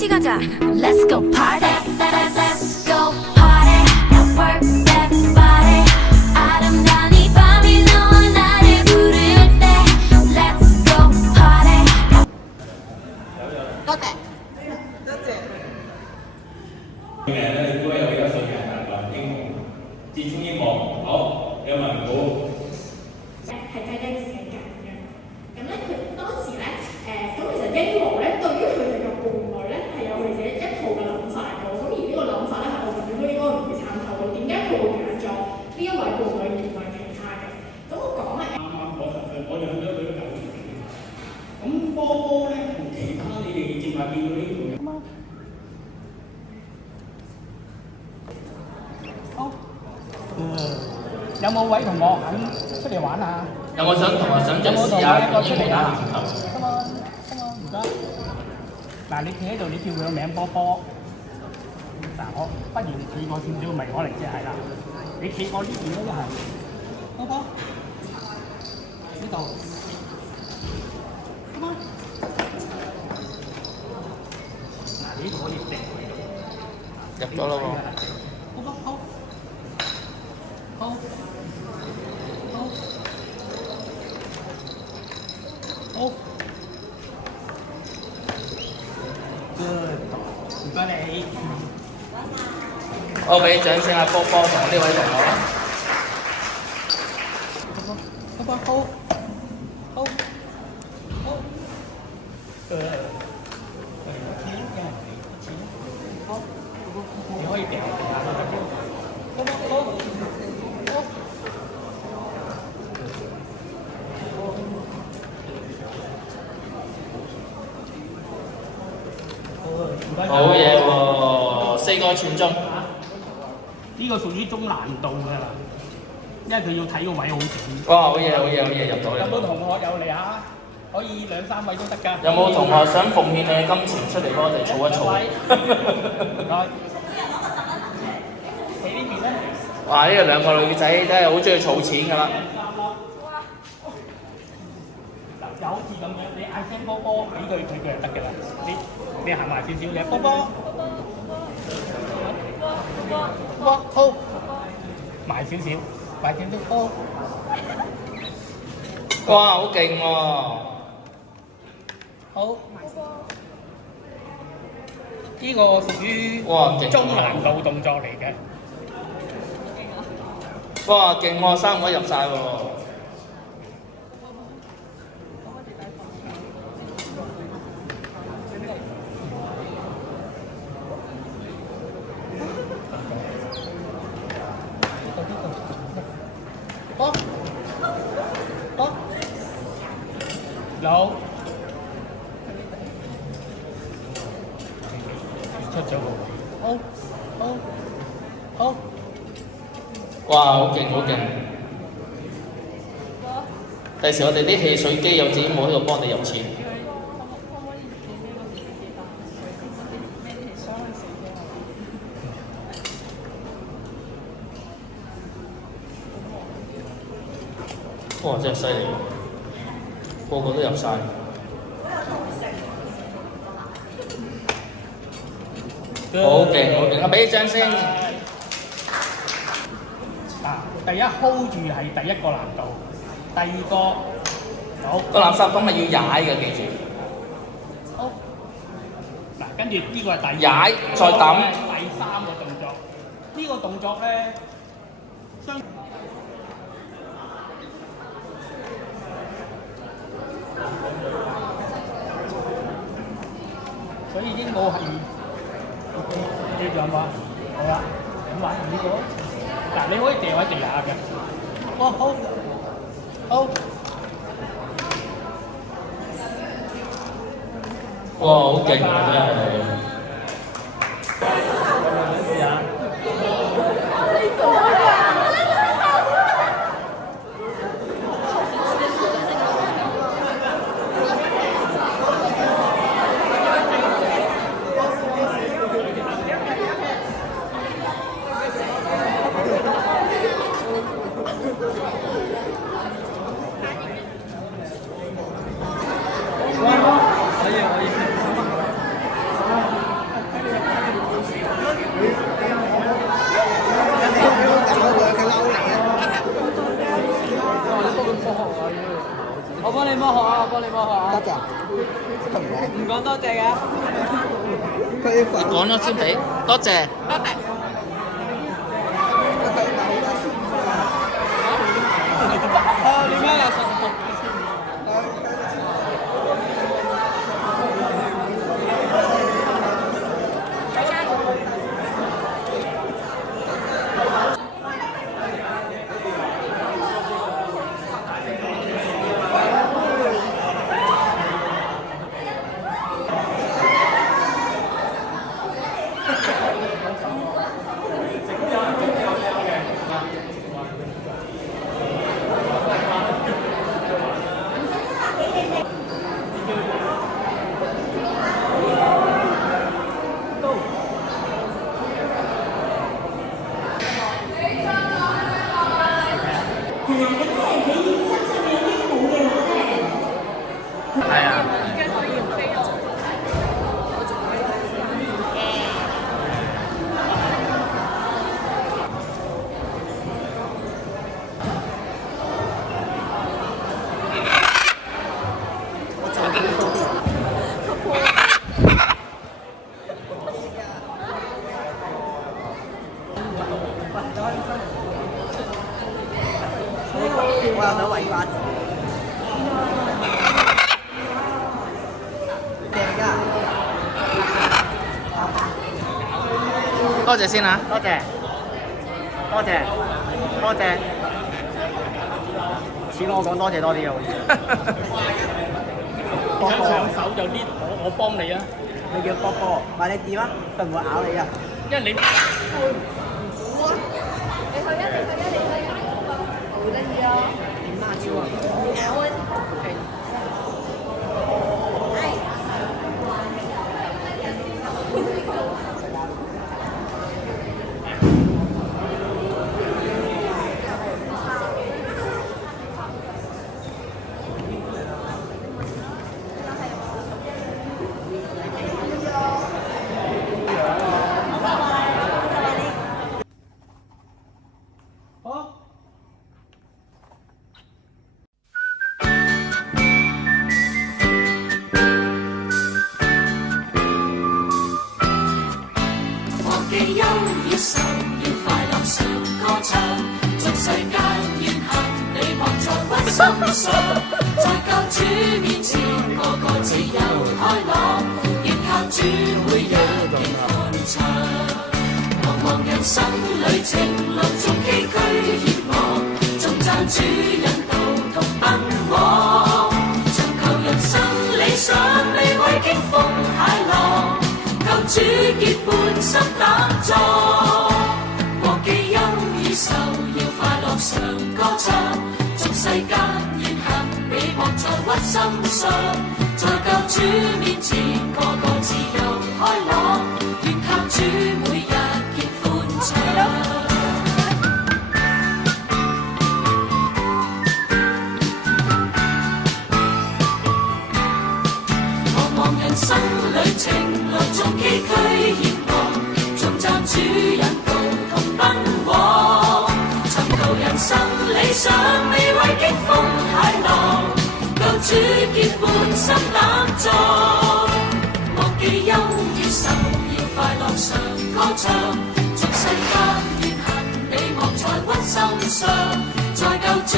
파티 가자. Let's go party. Let's go party. Now work that body. 아름다운 이 밤이 너와 나를 부를 때. Let's go party. 多謝，多謝。嘅咧都有一歲人能量英雄，志聰英雄，好，有文股。係雞雞自己揀嘅。咁咧，佢當時咧，咁其實英皇咧，對於佢哋嘅伴侶咧，係有佢哋自己一套嘅諗法嘅。咁而呢個諗法咧，係我永遠都應該唔會參透嘅。點解佢會揀咗呢一位伴侶而唔係其他嘅？咁我講咧，啱啱嗰十歲，我養咗佢都9年。咁波波咧同其他你哋正話見到呢度。有冇位同學肯出嚟玩下？有冇想同學想試下英皇打籃球？唔得。嗱，你企喺度，你叫佢個名波波。嗱，我不如你企過少少，咪可能即係啦。你企過呢邊咧，一係波波呢度。波波。嗱，呢度可以掟佢。入咗啦喎！波波好。好，好，好，good，唔該你。我俾掌聲阿波波同呢位同學啦。波波好，好，好，good，好，你可以掉下都得嘅。波波好。好嘢喎，4個全中。呢個屬於中難度㗎啦，因為佢要睇個位好準。哇！好嘢，好嘢，好嘢，入到嚟。有冇同學有嚟啊？可以2、3位都得㗎。有冇同學想奉獻你嘅金錢出嚟幫我哋儲一儲？唔該。你呢邊咧？哇！呢兩個女仔真係好中意儲錢㗎啦。就好似咁樣，你嗌聲波波，俾佢就得㗎啦。你行埋少少嘅，波波，波波好，埋少少，埋少少波。哇！好勁喎！好，呢個屬於哇勁中難度動作嚟嘅。哇！勁喎，3個入晒喎。波，波，有，出咗個位，好，好，好，哇！好勁，好勁！第時我哋啲汽水機有自己冇喺度幫你入錢。哇！真係犀利喎，個個都入晒。好勁，好勁！俾啲掌聲。第一 hold 住係第一個難度，第二個好個垃圾桶係要踩嘅，記住。好。嗱，跟住呢個係第踩再揼。第3個動作，呢個動作咧，所以鸚鵡係一樣話，好啦，咁玩呢個，嗱你可以掉喺地下嘅，哇好，好，哇好勁啊真係！試下。嚟㗎？你講咗先俾，多謝。點解有10個？係啊。我又想圍瓜子。正㗎。多謝先啊。多謝，多謝，多謝。似我講多謝多啲嘅好似。想上手就啲，我幫你啊。你叫波波，問你點啊？佢唔會咬你啊。因為你忘記憂與愁，要快樂常歌唱，縱世間怨恨，你莫再屈心上，在救主面前，個個自由開朗，願靠主每日見歡暢。茫茫人生旅程，路中崎嶇險惡，縱讚主引導同奔往，尋求人生理想，未畏驚風駭浪。救主結伴心膽壯，忘記憂與愁，要快樂常歌唱。縱世間怨恨，你莫再屈心上，在救主面前，個個自由開朗，願靠主每日見歡暢。人生旅程，路中崎嶇險惡，縱讚主引導同奔往，尋求人生理想，未畏驚風駭浪，救主結伴心膽壯，忘記憂與愁，要快樂常歌唱，縱世間怨恨，你莫再屈心上，在救主